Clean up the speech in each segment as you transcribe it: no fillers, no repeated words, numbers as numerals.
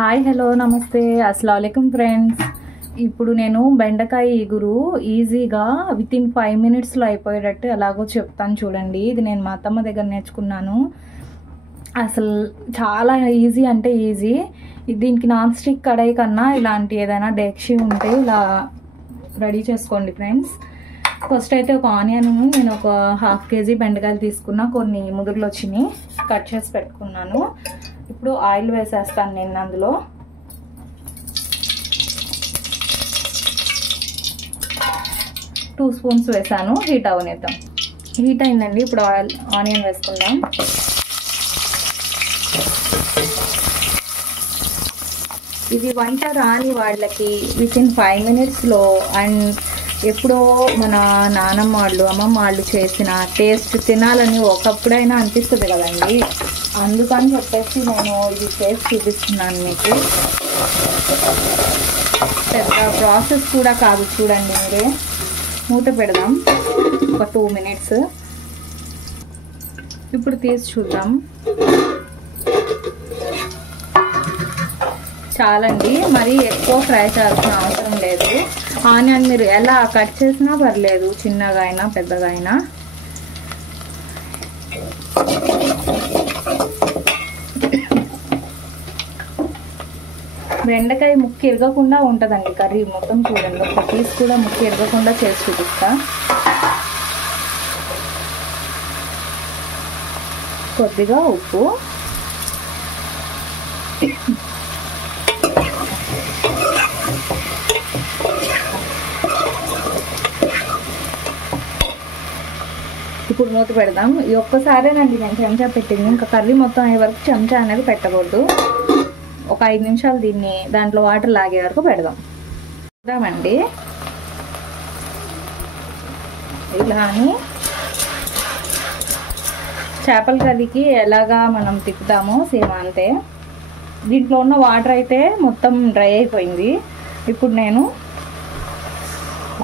Hi hello నమస్తే అస్సలాముఅలైకుం friends. ఇప్పుడు నేను బెండకాయ ఇగురు ఈజీగా వితిన్ 5 minutesలో అయిపోయేటట్టు ఎలాగో చెప్తాను చూడండి. ఇది నేను మా అత్తమ్మ దగ్గర నేర్చుకున్నాను. అసలు చాలా ఈజీ అంటే ఈజీ. దీనికి నాన్ స్టిక్ కడాయి కన్నా ఇలాంటి ఏదైనా డెక్షి ఉంటే ఇలా రెడీ చేసుకోండి ఫ్రెండ్స్. ఫస్ట్ అయితే ఒక ఆనియన్, నేను ఒక 1/2 kg బెండకాయలు తీసుకున్నా, కొన్ని ముదురులు వచ్చినాయి, కట్ చేసి పెట్టుకున్నాను. ఇప్పుడు ఆయిల్ వేసేస్తాను నేను. అందులో 2 స్పూన్స్ వేసాను. హీట్ అవనిద్దాం. హీట్ అయిందండి. ఇప్పుడు ఆనియన్ వేసుకుందాం. ఇది వంట రాని వాళ్ళకి వితిన్ 5 minutesలో అండ్ ఎప్పుడో మన నానమ్మ వాళ్ళు అమ్మమ్మ వాళ్ళు చేసిన టేస్ట్ తినాలని ఒకప్పుడైనా అనిపిస్తుంది కదండి. అందుకని చెప్పేసి నేను ఇది చేసి చూపిస్తున్నాను మీకు. పెద్ద ప్రాసెస్ కూడా కాదు, చూడండి మీరే. మూత పెడదాం ఒక 2 minutes. ఇప్పుడు తీసి చూద్దాం. చాలండి, మరి ఎక్కువ ఫ్రై చేయాల్సిన అవసరం లేదు. ఆనియన్ మీరు ఎలా కట్ చేసినా పర్లేదు, చిన్నగా అయినా పెద్దగా అయినా. బెండకాయ ముక్కు ఎరగకుండా ఉంటుందండి కర్రీ మొత్తం. చూడండి, ఒక పీస్ కూడా ముక్కు ఎరగకుండా చేసి చూపిస్తా. కొద్దిగా ఉప్పు, ఇప్పుడు మూత పెడదాం. ఈ ఒక్కసారేనండి నేను చెంచా పెట్టింది, ఇంకా కర్రీ మొత్తం అయ్యే వరకు చెంచా అనేది పెట్టకూడదు. ఒక 5 నిమిషాలు దీన్ని దాంట్లో వాటర్ లాగే వరకు పెడదామండి. ఇలా అని చేపల కర్రీకి ఎలాగా మనం తిప్పుతామో సేమ్ అంతే. దీంట్లో ఉన్న వాటర్ అయితే మొత్తం డ్రై అయిపోయింది. ఇప్పుడు నేను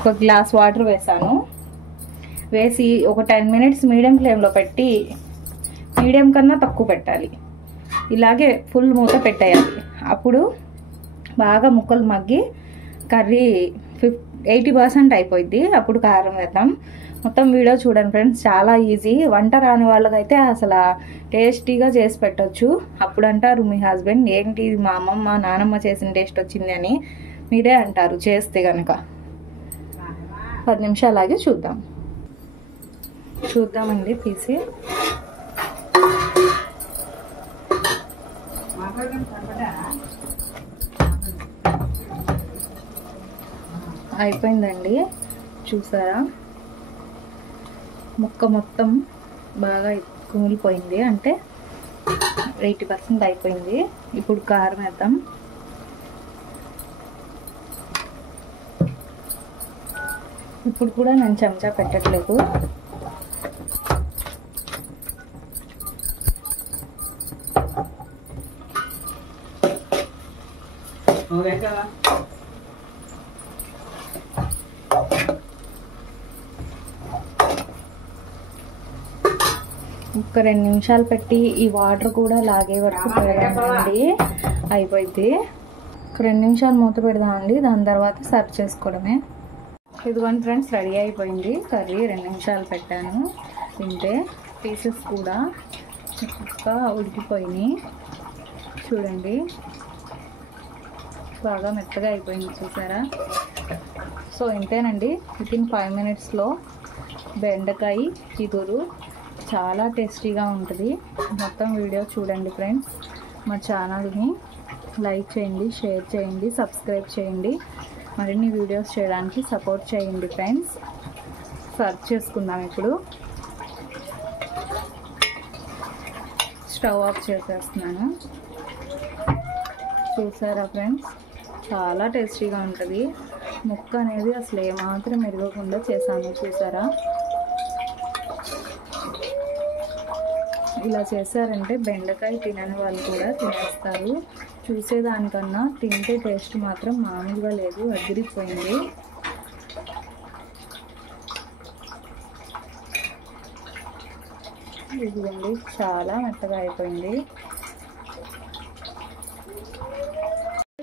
ఒక గ్లాస్ వాటర్ వేసాను. వేసి ఒక 10 minutes మీడియం ఫ్లేమ్లో పెట్టి, మీడియం కన్నా తక్కువ పెట్టాలి, ఇలాగే ఫుల్ మూత పెట్టేయాలి. అప్పుడు బాగా ముక్కలు మగ్గి కర్రీ 80% అయిపోయింది. అప్పుడు కారం వేద్దాం. మొత్తం వీడియో చూడండి ఫ్రెండ్స్, చాలా ఈజీ. వంట రాని వాళ్ళకైతే అసలు టేస్టీగా చేసి పెట్టచ్చు. అప్పుడు అంటారు మీ హస్బెండ్, ఏంటి మా అమ్మమ్మ నానమ్మ చేసిన టేస్ట్ వచ్చింది అని మీరే అంటారు చేస్తే కనుక. 10 నిమిషాలు ఆగి చూద్దామండి తీసి. అయిపోయిందండి, చూసారా? ముక్క మొత్తం బాగా కుమిలిపోయింది, అంటే 80% అయిపోయింది. ఇప్పుడు కారం వేద్దాం. ఇప్పుడు కూడా నేను చెంచా పెట్టట్లేదు. ఒక 2 నిమిషాలు పెట్టి ఈ వాటర్ కూడా లాగే వరకు పెడదామండి, అయిపోయింది. ఒక 2 నిమిషాలు మూత పెడదామండి, దాని తర్వాత సర్వ్ చేసుకోవడమే. ఇదిగోండి ఫ్రెండ్స్, రెడీ అయిపోయింది కర్రీ. 2 నిమిషాలు పెట్టాను. తింటే పీసెస్ కూడా చక్కగా ఉడికిపోయినాయి. చూడండి, బాగా మెత్తగా అయిపోయింది, చూసారా? సో ఇంతేనండి, వితిన్ 5 minutesలో బెండకాయ ఇగురు చాలా టేస్టీగా ఉంటుంది. మొత్తం వీడియో చూడండి ఫ్రెండ్స్. మా ఛానల్ని లైక్ చేయండి, షేర్ చేయండి, సబ్స్క్రైబ్ చేయండి. మరిన్ని వీడియోస్ చేయడానికి సపోర్ట్ చేయండి ఫ్రెండ్స్. సర్వ్ చేసుకుందాం. ఇప్పుడు స్టవ్ ఆఫ్ చేసేస్తున్నాను. చూసారా ఫ్రెండ్స్, చాలా టేస్టీగా ఉంటుంది. ముక్క అనేది అసలు ఏమాత్రం ఎరగకుండా చేశాను, చూసారా? ఇలా చేశారంటే బెండకాయ తినని వాళ్ళు కూడా తినేస్తారు. చూసేదానికన్నా తింటే టేస్ట్ మాత్రం మామూలుగా లేదు, అదిరిపోయింది. ఇదిగోండి, చాలా మెత్తగా అయిపోయింది.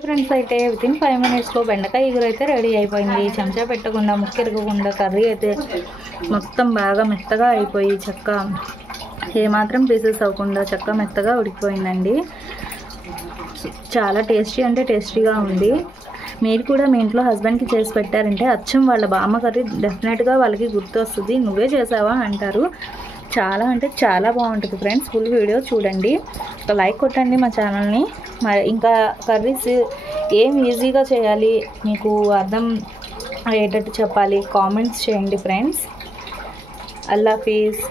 ఫ్రెండ్స్, అయితే వితిన్ 5 minutesలో బెండకాయ ఇగురు అయితే రెడీ అయిపోయింది. చెంచా పెట్టకుండా ముక్కెరగకుండా కర్రీ అయితే మొత్తం బాగా మెత్తగా అయిపోయి ఏమాత్రం పీసెస్ అవ్వకుండా చక్కగా మెత్తగా ఉడికిపోయిందండి. చాలా టేస్టీ అంటే టేస్టీగా ఉంది. మీరు కూడా మీ ఇంట్లో హస్బెండ్కి చేసి పెట్టారంటే అచ్చం వాళ్ళ బామ్మ కర్రీ డెఫినెట్గా వాళ్ళకి గుర్తు వస్తుంది. నువ్వే చేసావా అంటారు. చాలా అంటే చాలా బాగుంటుంది ఫ్రెండ్స్. ఫుల్ వీడియో చూడండి, ఒక లైక్ కొట్టండి మా ఛానల్ని. మరి ఇంకా కర్రీస్ ఏం ఈజీగా చేయాలి మీకు అర్థం అయ్యేటట్టు చెప్పాలి, కామెంట్స్ చేయండి ఫ్రెండ్స్. అల్లా హఫీజ్.